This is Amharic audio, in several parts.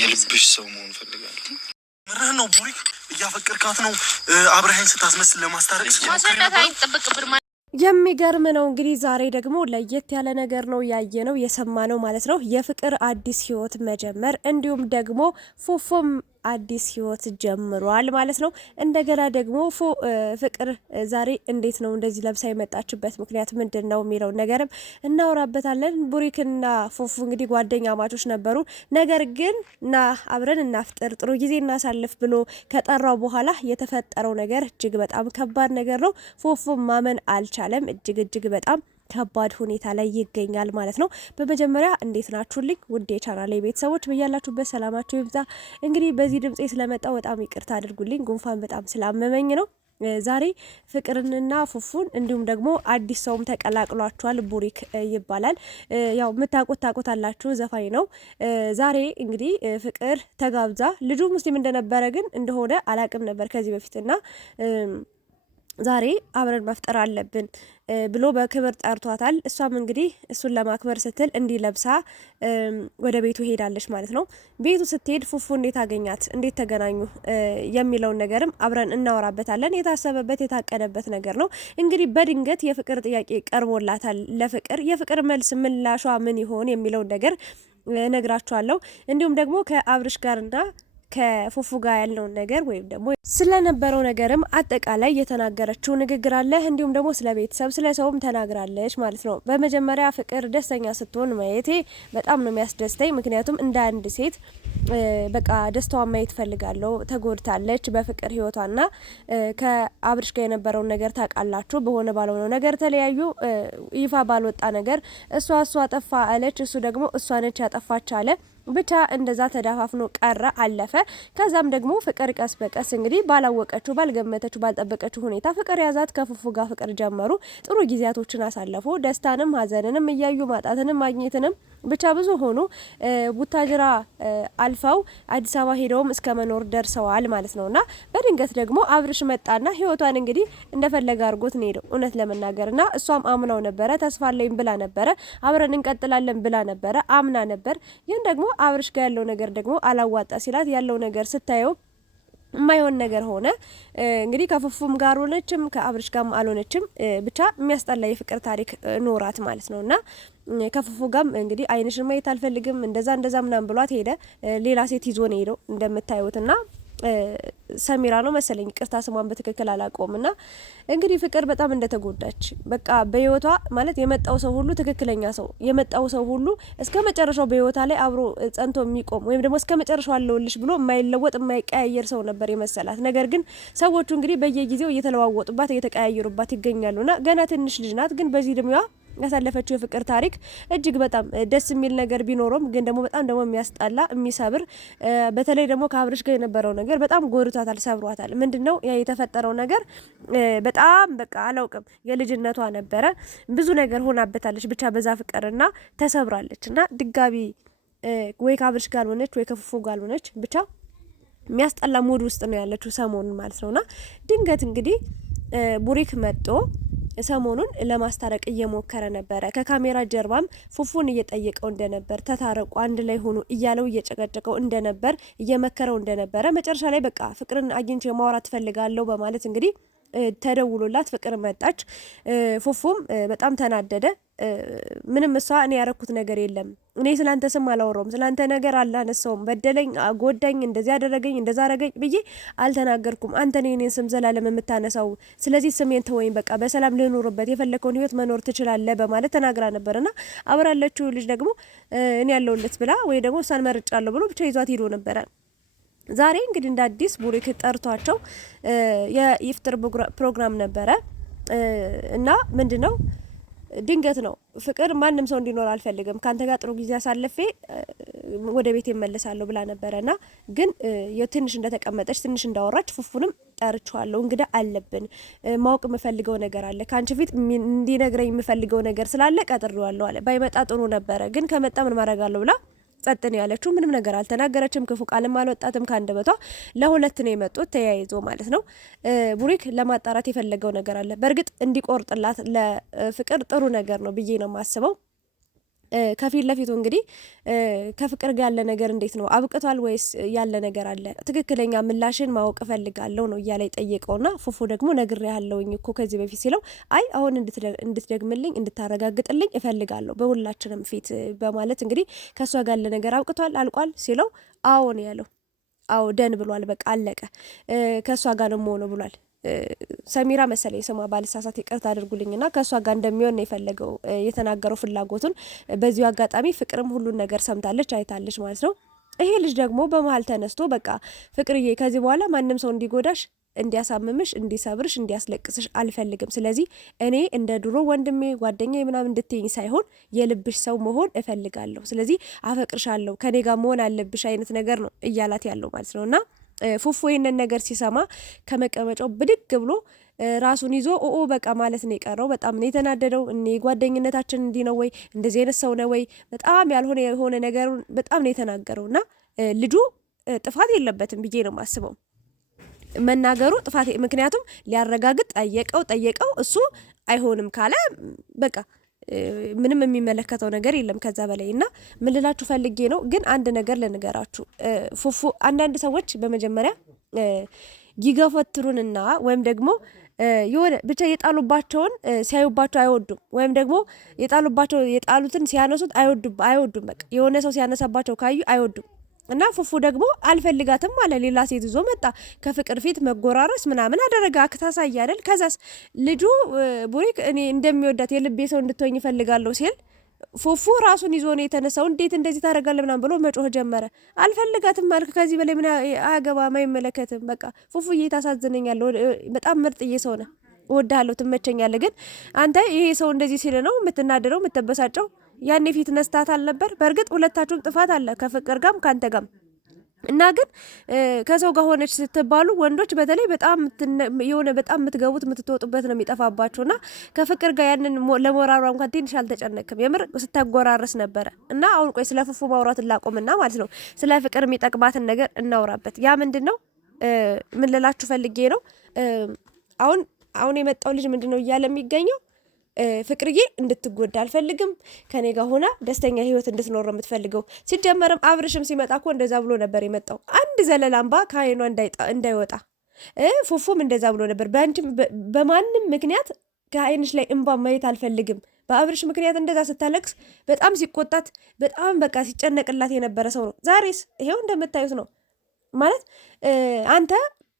የልብሽ ሰው መሆን ፈልጋለሁ። ምራን ነው ቡሪክ እያፈቀርካት ነው አብረሃኝ ስታስመስል ለማስታረቅ ማሰራት አይጠበቅብን። የሚገርም ነው እንግዲህ ዛሬ ደግሞ ለየት ያለ ነገር ነው ያየነው የሰማነው ማለት ነው። የፍቅር አዲስ ህይወት መጀመር እንዲሁም ደግሞ ፉፉም አዲስ ህይወት ጀምሯል ማለት ነው። እንደገና ደግሞ ፍቅር ዛሬ እንዴት ነው እንደዚህ ለብሳ የመጣችበት ምክንያት ምንድነው የሚለው ነገርም እናወራበታለን። ቡሪክና ፉፉ እንግዲህ ጓደኛ ማቾች ነበሩ። ነገር ግን አብረን እናፍጥር ጥሩ ጊዜ እናሳልፍ ብሎ ከጠራው በኋላ የተፈጠረው ነገር እጅግ በጣም ከባድ ነገር ነው። ፉፉ ማመን አልቻለም። እጅግ በጣም ከባድ ሁኔታ ላይ ይገኛል ማለት ነው። በመጀመሪያ እንዴት ናችሁልኝ ውድ የቻናሌ ቤተሰቦች፣ በያላችሁበት ሰላማችሁ ይብዛ። እንግዲህ በዚህ ድምጼ ስለመጣው በጣም ይቅርታ አድርጉልኝ። ጉንፋን በጣም ስላመመኝ ነው። ዛሬ ፍቅርንና ፉፉን እንዲሁም ደግሞ አዲስ ሰውም ተቀላቅሏቸዋል። ቡሪክ ይባላል። ያው ታውቁታላችሁ፣ ዘፋኝ ነው። ዛሬ እንግዲህ ፍቅር ተጋብዛ ልጁ ሙስሊም እንደነበረ ግን እንደሆነ አላቅም ነበር ከዚህ በፊትና ዛሬ አብረን መፍጠር አለብን ብሎ በክብር ጠርቷታል። እሷም እንግዲህ እሱን ለማክበር ስትል እንዲለብሳ ወደ ቤቱ ሄዳለች ማለት ነው። ቤቱ ስትሄድ ፉፉ እንዴት አገኛት፣ እንዴት ተገናኙ የሚለውን ነገርም አብረን እናወራበታለን። የታሰበበት የታቀደበት ነገር ነው። እንግዲህ በድንገት የፍቅር ጥያቄ ቀርቦላታል ለፍቅር። የፍቅር መልስ ምላሿ ምን ይሆን የሚለውን ነገር ነግራችኋለሁ። እንዲሁም ደግሞ ከአብርሽ ጋርና ከፉፉ ጋር ያለውን ነገር ወይም ደግሞ ስለነበረው ነገርም አጠቃላይ የተናገረችው ንግግር አለ። እንዲሁም ደግሞ ስለ ቤተሰብ ስለ ሰውም ተናግራለች ማለት ነው። በመጀመሪያ ፍቅር ደስተኛ ስትሆን ማየቴ በጣም ነው የሚያስደስተኝ። ምክንያቱም እንደ አንድ ሴት በቃ ደስታዋን ማየት ፈልጋለሁ። ተጎድታለች በፍቅር ህይወቷና ከአብርሽ ጋር የነበረውን ነገር ታውቃላችሁ። በሆነ ባልሆነው ነገር ተለያዩ። ይፋ ባልወጣ ነገር እሷ ጠፋ አለች፣ እሱ ደግሞ እሷ ነች ያጠፋች አለ። ብቻ እንደዛ ተዳፋፍኖ ቀረ አለፈ። ከዛም ደግሞ ፍቅር ቀስ በቀስ እንግዲህ ባላወቀችው ባልገመተችው ባልጠበቀችው ሁኔታ ፍቅር ያዛት። ከፉፉ ጋር ፍቅር ጀመሩ። ጥሩ ጊዜያቶችን አሳለፉ። ደስታንም ሀዘንንም እያዩ ማጣትንም ማግኘትንም ብቻ ብዙ ሆኑ። ቡታጅራ አልፈው አዲስ አበባ ሄደውም እስከ መኖር ደርሰዋል ማለት ነውና በድንገት ደግሞ አብርሽ መጣና ህይወቷን እንግዲህ እንደፈለገ አድርጎት ነው ሄደው እውነት ለመናገርና እሷም አምናው ነበረ። ተስፋ አለኝ ብላ ነበረ። አብረን እንቀጥላለን ብላ ነበረ። አምና ነበር። ግን ደግሞ አብርሽ ጋር ያለው ነገር ደግሞ አላዋጣ ሲላት ያለው ነገር ስታየው የማይሆን ነገር ሆነ። እንግዲህ ከፉፉም ጋር ሆነችም ከአብርሽ ጋርም አልሆነችም። ብቻ የሚያስጠላ የፍቅር ታሪክ ኖራት ማለት ነውና ከፉፉ ጋርም እንግዲህ አይንሽን ማየት አልፈልግም እንደዛ ምናምን ብሏት ሄደ። ሌላ ሴት ይዞ ነው ሄደው እንደምታዩትና ሰሚራ ነው መሰለኝ፣ ቅርታ ስሟን በትክክል አላቆምና እንግዲህ ፍቅር በጣም እንደተጎዳች በቃ በህይወቷ ማለት የመጣው ሰው ሁሉ ትክክለኛ ሰው የመጣው ሰው ሁሉ እስከ መጨረሻው በህይወቷ ላይ አብሮ ጸንቶ የሚቆም ወይም ደግሞ እስከ መጨረሻው አለውልሽ ብሎ የማይለወጥ የማይቀያየር ሰው ነበር የመሰላት። ነገር ግን ሰዎቹ እንግዲህ በየጊዜው እየተለዋወጡባት እየተቀያየሩባት ይገኛሉና ገና ትንሽ ልጅ ናት። ግን በዚህ እድሜዋ ያሳለፈችው የፍቅር ታሪክ እጅግ በጣም ደስ የሚል ነገር ቢኖረውም ግን ደግሞ በጣም ደግሞ የሚያስጠላ የሚሰብር፣ በተለይ ደግሞ ከአብርሽ ጋር የነበረው ነገር በጣም ጎርቷታል፣ ሰብሯታል። ምንድነው ያ የተፈጠረው ነገር? በጣም በቃ አላውቅም፣ የልጅነቷ ነበረ ብዙ ነገር ሆናበታለች። ብቻ በዛ ፍቅርና ተሰብራለችና ድጋቢ ወይ ከአብርሽ ጋር ሆነች ወይ ከፉፉ ጋር ሆነች ብቻ የሚያስጠላ ሙድ ውስጥ ነው ያለችው ሰሞኑን ማለት ነውና ድንገት እንግዲህ ቡሪክ መጥቶ ሰሞኑን ለማስታረቅ እየሞከረ ነበረ። ከካሜራ ጀርባም ፉፉን እየጠየቀው እንደነበር ተታረቁ አንድ ላይ ሆኑ እያለው እየጨቀጨቀው እንደነበር እየመከረው እንደነበረ መጨረሻ ላይ በቃ ፍቅርን አግኝቼ ማውራት ፈልጋለሁ በማለት እንግዲህ ተደውሎላት ፍቅር መጣች። ፉፉም በጣም ተናደደ። ምንም እሷ እኔ ያረኩት ነገር የለም፣ እኔ ስላንተ ስም አላወራውም፣ ስላንተ ነገር አላነሳውም፣ በደለኝ፣ ጎዳኝ፣ እንደዚህ ያደረገኝ እንደዛ አረገኝ ብዬ አልተናገርኩም። አንተ ነህ የኔን ስም ዘላለም የምታነሳው፣ ስለዚህ ስሜን ተወኝ፣ በቃ በሰላም ልኖርበት፣ የፈለከውን ህይወት መኖር ትችላለህ በማለት ተናግራ ነበርና አብራለችው ልጅ ደግሞ እኔ ያለውለት ብላ ወይ ደግሞ እሷን መርጫለሁ ብሎ ብቻ ይዟት ሄዶ ነበረ። ዛሬ እንግዲህ እንደ አዲስ ቡሪክ ጠርቷቸው የኢፍጥር ፕሮግራም ነበረ እና ምንድነው ድንገት ነው ፍቅር ማንም ሰው እንዲኖር አልፈልግም፣ ካንተ ጋር ጥሩ ጊዜ አሳልፌ ወደ ቤት እመለሳለሁ ብላ ነበረና ግን የትንሽ እንደተቀመጠች ትንሽ እንዳወራች ፉፉንም ጠርቻለሁ፣ እንግዳ አለብን፣ ማወቅ የምፈልገው ነገር አለ፣ ካንቺ ፊት እንዲነግረኝ የምፈልገው ነገር ስላለ ቀጥሬዋለሁ አለ። ባይመጣ ጥሩ ነበረ፣ ግን ከመጣ ምን ማረጋለሁ ብላ ጸጥን ያለችው ምንም ነገር አልተናገረችም። ክፉ ቃልም አልወጣትም ካንደበቷ። ለሁለት ነው የመጡት ተያይዞ ማለት ነው። ቡሪክ ለማጣራት የፈለገው ነገር አለ። በእርግጥ እንዲቆርጥላት ለፍቅር ጥሩ ነገር ነው ብዬ ነው የማስበው። ከፊት ለፊቱ እንግዲህ ከፍቅር ጋር ያለ ነገር እንዴት ነው አብቅቷል ወይስ ያለ ነገር አለ? ትክክለኛ ምላሽን ማወቅ እፈልጋለሁ ነው እያለ የጠየቀውና ፉፉ ደግሞ ነግሬሃለሁኝ እኮ ከዚህ በፊት ሲለው አይ አሁን እንድትደግምልኝ እንድታረጋግጥልኝ እፈልጋለሁ በሁላችንም ፊት በማለት እንግዲህ ከሷ ጋር ያለ ነገር አብቅቷል አልቋል ሲለው አዎ ነው ያለው። አዎ ደን ብሏል፣ በቃ አለቀ፣ ከሷ ጋር ነው የምሆነው ብሏል። ሰሚራ መሰለኝ ስሟ ባልሳሳት ይቅርታ አድርጉልኝና ከሷ ጋር እንደሚሆን ነው የፈለገው የተናገረው ፍላጎቱን። በዚሁ አጋጣሚ ፍቅርም ሁሉን ነገር ሰምታለች አይታለች ማለት ነው። ይሄ ልጅ ደግሞ በመሀል ተነስቶ በቃ ፍቅርዬ ከዚህ በኋላ ማንም ሰው እንዲጎዳሽ፣ እንዲያሳምምሽ፣ እንዲሰብርሽ፣ እንዲያስለቅስሽ አልፈልግም። ስለዚህ እኔ እንደ ድሮ ወንድሜ ጓደኛ ምናምን እንድትይኝ ሳይሆን የልብሽ ሰው መሆን እፈልጋለሁ። ስለዚህ አፈቅርሻለሁ፣ ከኔ ጋር መሆን አለብሽ አይነት ነገር ነው እያላት ያለው ማለት ነውና ፉፉ ይህንን ነገር ሲሰማ ከመቀመጫው ብድግ ብሎ ራሱን ይዞ ኦ በቃ ማለት ነው የቀረው። በጣም ነው የተናደደው። እኔ ጓደኝነታችን እንዲህ ነው ወይ እንደዚህ አይነት ሰው ነው ወይ በጣም ያልሆነ የሆነ ነገር በጣም ነው የተናገረው። እና ልጁ ጥፋት የለበትም ብዬ ነው የማስበው መናገሩ ጥፋት፣ ምክንያቱም ሊያረጋግጥ ጠየቀው እሱ አይሆንም ካለ በቃ ምንም የሚመለከተው ነገር የለም ከዛ በላይ። እና ምን ልላችሁ ፈልጌ ነው ግን አንድ ነገር ልንገራችሁ ፉፉ፣ አንዳንድ ሰዎች በመጀመሪያ ይገፈትሩንና ወይም ደግሞ የሆነ ብቻ የጣሉባቸውን ሲያዩባቸው አይወዱም፣ ወይም ደግሞ የጣሉትን ሲያነሱት አይወዱም። በቃ የሆነ ሰው ሲያነሳባቸው ካዩ አይወዱም። እና ፉፉ ደግሞ አልፈልጋትም አለ፣ ሌላ ሴት ይዞ መጣ። ከፍቅር ፊት መጎራረስ ምናምን አደረገ፣ አክታሳይ አይደል? ከዛስ ልጁ ቡሪክ እኔ እንደሚወዳት የልቤ ሰው እንድትሆኝ ይፈልጋለሁ ሲል ፉፉ ራሱን ይዞ ነው የተነሳው። እንዴት እንደዚህ ታደርጋለህ ምናምን ብሎ መጮህ ጀመረ። አልፈልጋትም አልክ፣ ከዚህ በላይ ምን አያገባም፣ አይመለከትም። በቃ ፉፉዬ ታሳዝነኛለህ፣ በጣም ምርጥዬ ሰው ነህ፣ እወድሃለሁ፣ ትመቸኛለህ። ግን አንተ ይሄ ሰው እንደዚህ ሲል ነው የምትናደረው የምትበሳጨው። ያኔ ፊት ነስታት አልነበር? በእርግጥ ሁለታችሁም ጥፋት አለ ከፍቅር ጋም ካንተ ጋም። እና ግን ከሰው ጋር ሆነች ስትባሉ ወንዶች በተለይ በጣም የሆነ በጣም የምትገቡት የምትወጡበት ነው የሚጠፋባችሁ። እና ከፍቅር ጋር ያንን ለሞራሯ እንኳን ትንሽ አልተጨነክም። የምር ስታጎራረስ ነበረ። እና አሁን ቆይ ስለ ፉፉ ማውራት ላቁምና ማለት ነው ስለ ፍቅር የሚጠቅማትን ነገር እናውራበት። ያ ምንድን ነው ምን ልላችሁ ፈልጌ ነው አሁን የመጣው ልጅ ምንድን ነው እያለ የሚገኘው ፍቅርዬ እንድትጎዳ አልፈልግም፣ ከኔ ጋር ሆና ደስተኛ ህይወት እንድትኖር ነው የምትፈልገው። ሲጀመርም አብርሽም ሲመጣ እኮ እንደዛ ብሎ ነበር የመጣው፣ አንድ ዘለላምባ ከአይኗ እንዳይወጣ። ፉፉም እንደዛ ብሎ ነበር፣ በአንቺም በማንም ምክንያት ከአይንሽ ላይ እንባ ማየት አልፈልግም። በአብርሽ ምክንያት እንደዛ ስታለቅስ በጣም ሲቆጣት በጣም በቃ ሲጨነቅላት የነበረ ሰው ነው። ዛሬስ ይሄው እንደምታዩት ነው ማለት አንተ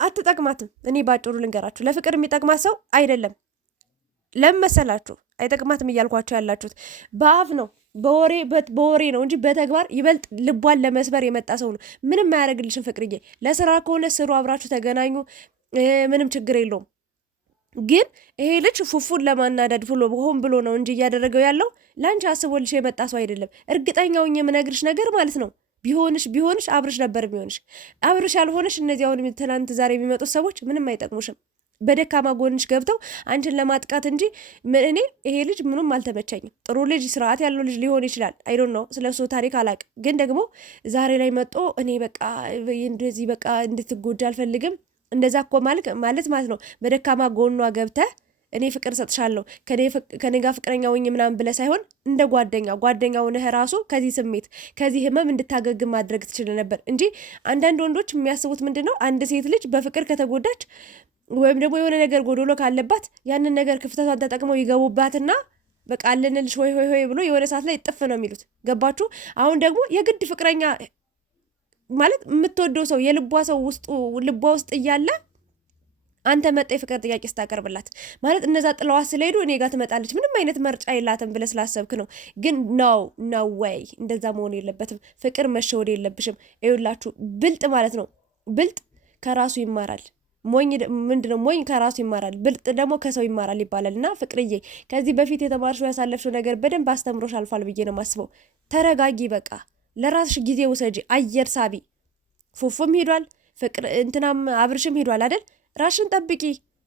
አትጠቅማትም። እኔ ባጭሩ ልንገራችሁ፣ ለፍቅር የሚጠቅማት ሰው አይደለም። ለመሰላችሁ አይጠቅማትም እያልኳቸው ያላችሁት በአፍ ነው በወሬ ነው እንጂ በተግባር ይበልጥ ልቧን ለመስበር የመጣ ሰው ነው። ምንም አያደርግልሽም ፍቅርዬ። ለስራ ከሆነ ስሩ፣ አብራችሁ ተገናኙ፣ ምንም ችግር የለውም። ግን ይሄ ልጅ ፉፉን ለማናደድ ሆን ብሎ ነው እንጂ እያደረገው ያለው ለአንቺ አስቦልሽ የመጣ ሰው አይደለም። እርግጠኛውን የምነግርሽ ነገር ማለት ነው ቢሆንሽ አብርሽ ነበር የሚሆንሽ። አብርሽ ያልሆነሽ እነዚህ አሁን ትናንት ዛሬ የሚመጡት ሰዎች ምንም አይጠቅሙሽም። በደካማ ጎንሽ ገብተው አንቺን ለማጥቃት እንጂ እኔ ይሄ ልጅ ምንም አልተመቸኝም። ጥሩ ልጅ ስርዓት ያለው ልጅ ሊሆን ይችላል። አይ ዶንት ኖ ስለሱ ታሪክ አላቅም። ግን ደግሞ ዛሬ ላይ መጦ እኔ በቃ እንደዚህ በቃ እንድትጎዳ አልፈልግም። እንደዛ እኮ ማለት ነው በደካማ ጎኗ ገብተህ እኔ ፍቅር ሰጥሻለሁ ከኔ ጋር ፍቅረኛ ወኝ ምናምን ብለህ ሳይሆን እንደ ጓደኛው ነህ ራሱ ከዚህ ስሜት ከዚህ ህመም እንድታገግም ማድረግ ትችል ነበር እንጂ አንዳንድ ወንዶች የሚያስቡት ምንድን ነው አንድ ሴት ልጅ በፍቅር ከተጎዳች ወይም ደግሞ የሆነ ነገር ጎዶሎ ካለባት ያንን ነገር ክፍተቷን ተጠቅመው ይገቡባትና በቃ አለንልሽ ሆይ ብሎ የሆነ ሰዓት ላይ ጥፍ ነው የሚሉት። ገባችሁ? አሁን ደግሞ የግድ ፍቅረኛ ማለት የምትወደው ሰው የልቧ ሰው ልቧ ውስጥ እያለ አንተ መጣ የፍቅር ጥያቄ ስታቀርብላት ማለት እነዛ ጥለዋ ስለሄዱ እኔ ጋር ትመጣለች ምንም አይነት መርጫ የላትም ብለህ ስላሰብክ ነው። ግን ነው ወይ እንደዛ መሆን የለበትም። ፍቅር መሸወድ የለብሽም። ይኸውላችሁ ብልጥ ማለት ነው ብልጥ ከራሱ ይማራል። ሞኝ ምንድነው? ሞኝ ከራሱ ይማራል፣ ብልጥ ደግሞ ከሰው ይማራል ይባላል። እና ፍቅርዬ ከዚህ በፊት የተማርሽው ያሳለፍሽው ነገር በደንብ አስተምሮሽ አልፏል ብዬ ነው የማስበው። ተረጋጊ፣ በቃ ለራስሽ ጊዜ ውሰጂ፣ አየር ሳቢ። ፉፉም ሄዷል፣ ፍቅር እንትናም አብርሽም ሄዷል አይደል? ራሽን ጠብቂ፣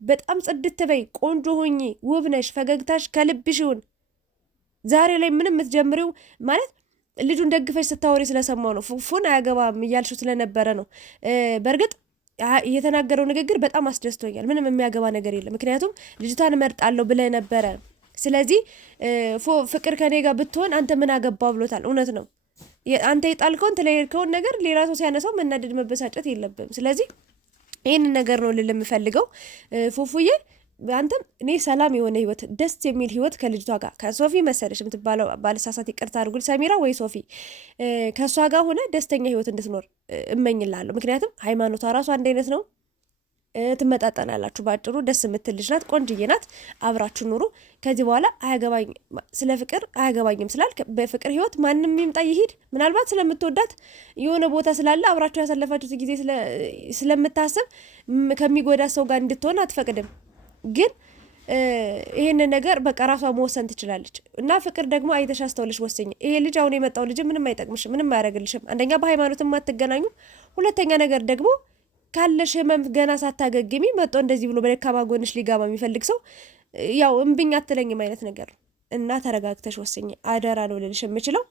በጣም ጽድት በይ፣ ቆንጆ ሁኚ፣ ውብ ነሽ፣ ፈገግታሽ ከልብሽ ይሁን። ዛሬ ላይ ምንም የምትጀምሪው ማለት ልጁን ደግፈሽ ስታወሪ ስለሰማው ነው። ፉፉን አያገባም እያልሽው ስለነበረ ነው። በእርግጥ የተናገረው ንግግር በጣም አስደስቶኛል። ምንም የሚያገባ ነገር የለም። ምክንያቱም ልጅቷን እመርጣለሁ ብለህ ነበረ ስለዚህ ፍቅር ከኔ ጋር ብትሆን አንተ ምን አገባው ብሎታል። እውነት ነው። አንተ የጣልከውን ተለየርከውን ነገር ሌላ ሰው ሲያነሳው መናደድ መበሳጨት የለብም። ስለዚህ ይህንን ነገር ነው ልል የምፈልገው ፉፉዬ። አንተም እኔ ሰላም የሆነ ህይወት፣ ደስ የሚል ህይወት ከልጅቷ ጋር ከሶፊ መሰለሽ የምትባለው ባለሳሳት ይቅርታ አድርጉል፣ ሰሚራ ወይ ሶፊ፣ ከእሷ ጋር ሆነ ደስተኛ ህይወት እንድትኖር እመኝላለሁ። ምክንያቱም ሃይማኖቷ ራሱ አንድ አይነት ነው። ትመጣጠናላችሁ። ባጭሩ ደስ የምትል ልጅ ናት፣ ቆንጅዬ ናት። አብራችሁ ኑሩ። ከዚህ በኋላ ስለ ፍቅር አያገባኝም ስላልክ በፍቅር ህይወት ማንም ይምጣ ይሂድ፣ ምናልባት ስለምትወዳት የሆነ ቦታ ስላለ አብራችሁ ያሳለፋችሁት ጊዜ ስለምታስብ ከሚጎዳ ሰው ጋር እንድትሆን አትፈቅድም። ግን ይሄንን ነገር በቃ ራሷ መወሰን ትችላለች። እና ፍቅር ደግሞ አይተሽ አስተውለሽ ወሰኝ። ይሄ ልጅ አሁን የመጣው ልጅ ምንም አይጠቅምሽም፣ ምንም አያደርግልሽም። አንደኛ በሃይማኖትም አትገናኙ፣ ሁለተኛ ነገር ደግሞ ካለሽ ህመም ገና ሳታገግሚ መጥቶ እንደዚህ ብሎ በደካማ ጎንሽ ሊጋባ የሚፈልግ ሰው ያው እምብኝ አትለኝም አይነት ነገር ነው። እና ተረጋግተሽ ወሰኝ አደራ ነው ልልሽ የምችለው።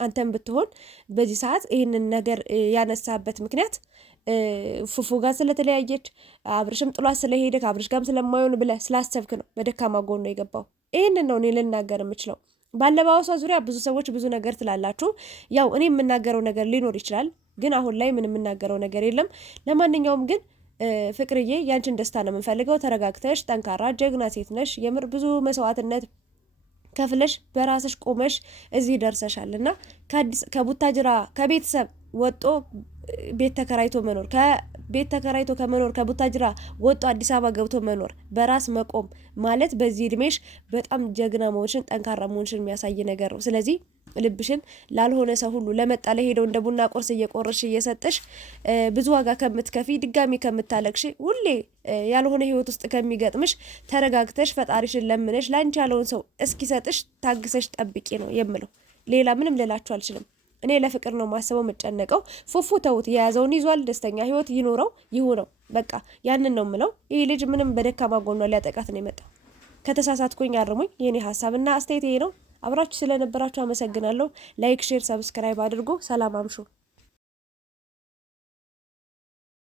አንተም ብትሆን በዚህ ሰዓት ይህንን ነገር ያነሳበት ምክንያት ፉፉ ጋር ስለተለያየች አብርሽም ጥሏት ስለሄደ ከአብርሽ ጋርም ስለማይሆን ብለህ ስላሰብክ ነው በደካማ ጎን ነው የገባው። ይህንን ነው እኔ ልናገር የምችለው። ባለባበሷ ዙሪያ ብዙ ሰዎች ብዙ ነገር ትላላችሁ። ያው እኔ የምናገረው ነገር ሊኖር ይችላል፣ ግን አሁን ላይ ምን የምናገረው ነገር የለም። ለማንኛውም ግን ፍቅርዬ ያንቺን ደስታ ነው የምንፈልገው። ተረጋግተሽ ጠንካራ ጀግና ሴት ነሽ። የምር ብዙ መስዋዕትነት ከፍለሽ በራስሽ ቆመሽ እዚህ ደርሰሻል እና ከቡታጅራ ከቤተሰብ ወጦ ቤት ተከራይቶ መኖር ከቤት ተከራይቶ ከመኖር ከቡታጅራ ወጦ አዲስ አበባ ገብቶ መኖር በራስ መቆም ማለት በዚህ እድሜሽ በጣም ጀግና መሆንሽን ጠንካራ መሆንሽን የሚያሳይ ነገር ነው። ስለዚህ ልብሽን ላልሆነ ሰው ሁሉ ለመጣ ለሄደው እንደ ቡና ቁርስ እየቆረሽ እየሰጠሽ ብዙ ዋጋ ከምትከፊ ድጋሚ ከምታለቅሽ ሁሌ ያልሆነ ህይወት ውስጥ ከሚገጥምሽ ተረጋግተሽ ፈጣሪሽን ለምነሽ ላንቺ ያለውን ሰው እስኪሰጥሽ ታግሰሽ ጠብቂ ነው የምለው። ሌላ ምንም ልላችሁ አልችልም። እኔ ለፍቅር ነው ማሰበው የምጨነቀው። ፉፉ ተውት፣ የያዘውን ይዟል። ደስተኛ ህይወት ይኖረው ይሁነው። በቃ ያንን ነው የምለው። ይህ ልጅ ምንም በደካማ ጎኗ ሊያጠቃት ነው የመጣው። ከተሳሳትኩኝ አርሙኝ። የኔ ሀሳብና አስተያየት ይሄ ነው። አብራችሁ ስለነበራችሁ አመሰግናለሁ። ላይክ፣ ሼር፣ ሰብስክራይብ አድርጎ ሰላም አምሹ።